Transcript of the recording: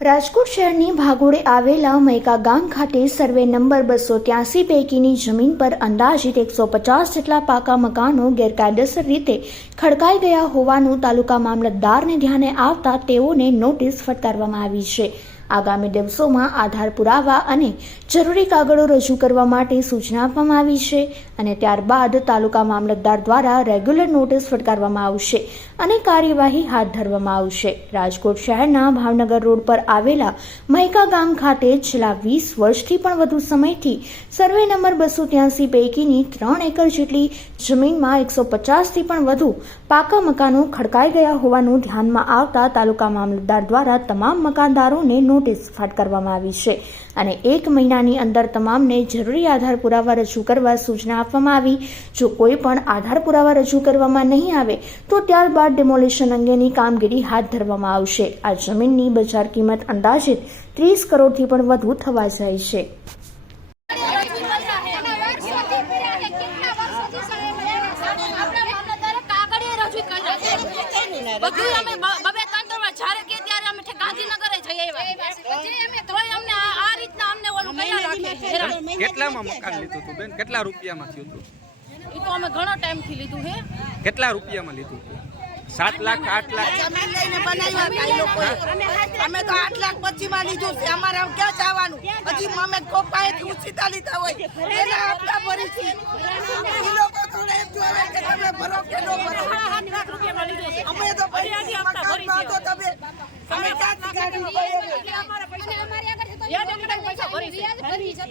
રાજકોટ શહેરની ભાગોળે આવેલા મૈકા ગામ ખાતે સર્વે નંબર બસો ત્યાસી પૈકીની જમીન પર અંદાજિત એકસો પચાસ જેટલા પાકા મકાનો ગેરકાયદેસર રીતે ખડકાઈ ગયા હોવાનું તાલુકા મામલતદારને ધ્યાને આવતા તેઓને નોટિસ ફટકારવામાં આવી છે. આગામી દિવસોમાં આધાર પુરાવા અને જરૂરી કાગળો રજૂ કરવા માટે સૂચના આપવામાં આવી છે અને ત્યારબાદ તાલુકા મામલતદાર દ્વારા રેગ્યુલર નોટિસ ફટકારવામાં આવશે અને કાર્યવાહી હાથ ધરવામાં આવશે. રાજકોટ શહેરના ભાવનગર રોડ પર આવેલા મૈકા ગામ ખાતે છેલ્લા વીસ વર્ષથી પણ વધુ સમયથી સર્વે નંબર બસો ત્યાસી પૈકીની ત્રણ એકર જેટલી જમીનમાં એકસો પચાસથી પણ વધુ પાકા મકાનો ખડકાઈ ગયા હોવાનું ધ્યાનમાં આવતા તાલુકા મામલતદાર દ્વારા તમામ મકાનદારોને નોટિસ ફાટકારવામાં આવી છે અને એક મહિનાની અંદર તમામને જરૂરી આધાર પુરાવા રજૂ કરવા સૂચના આપવામાં આવી. જો કોઈ પણ આધાર પુરાવા રજૂ કરવામાં નહીં આવે, તો ત્યારબાદ ડેમોલિશન અંગેની કામગીરી હાથ ધરવામાં આવશે. આ જમીનની બજાર કિંમત અંદાજિત ત્રીસ કરોડથી પણ વધુ થવા જાય છે. બધું અમે કેટલામાં મકાન લીધું હતું બેન? કેટલા રૂપિયામાં થયું હતું? એ તો અમે ઘણો ટાઈમથી લીધું હે. કેટલા રૂપિયામાં લીધું હતું? સાત લાખ આઠ લાખ? જમીન લઈને બનાવ્યા હતા એ લોકોએ. અમે તો આઠ લાખ પછી માં લીધું છે. અમારે આમ ક્યાં જવાનું? હજી અમે કોપાએથી ઉછીતા લીધા હોય. એના હપ્તા છે. એ લોકો થોડે એમ જોવે કે તમે ભરો કે નો ભરો. અમે તો પછી મકાનમાં તો તમે. અમે ક્યાંથી ગાડી કોઈ એમ પૈસા ભરી છે.